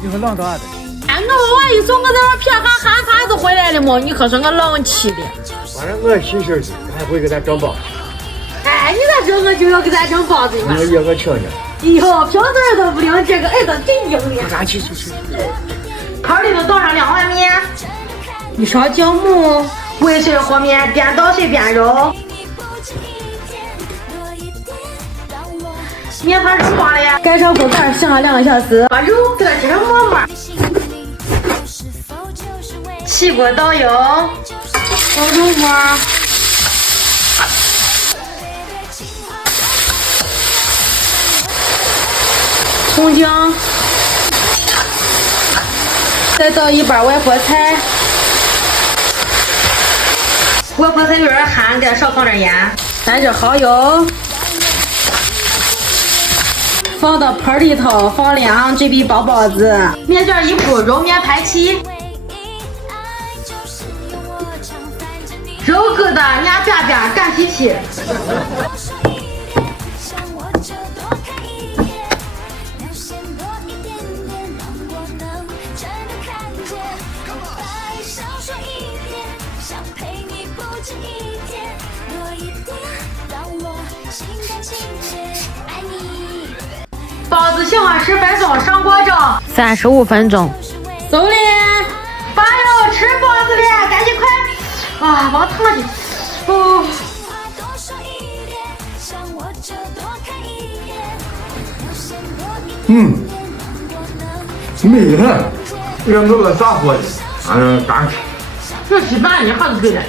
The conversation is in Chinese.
你说冷到啥子？哎，我一说我在那撇哈哈啥子回来的么？你可说我冷气的。反正我心心的，还会给咱整包。哎，你咋知道我就要给咱整包子嘛？我约个听听。哟，平时都不灵，这个儿子真精的。赶紧去。盆里头倒上2碗面，一勺酵母，温水和面，边倒水边揉。面团揉化了呀，盖上锅盖，醒了2个小时，把肉给它切成沫沫。起锅倒油，倒肉末，葱姜，再倒一半外婆菜。外婆菜有点寒，给它少放点盐，来点蚝油。放到盆里头，放凉，准备包包子。面卷一铺，揉面排齐。肉疙瘩压边边，擀皮皮。包子醒了10分钟，上锅蒸35分钟。走嘞，爸要吃包子了，赶紧快！啊，往烫的，哦。没了，这个啥锅的？干吃。这稀饭你还是对的。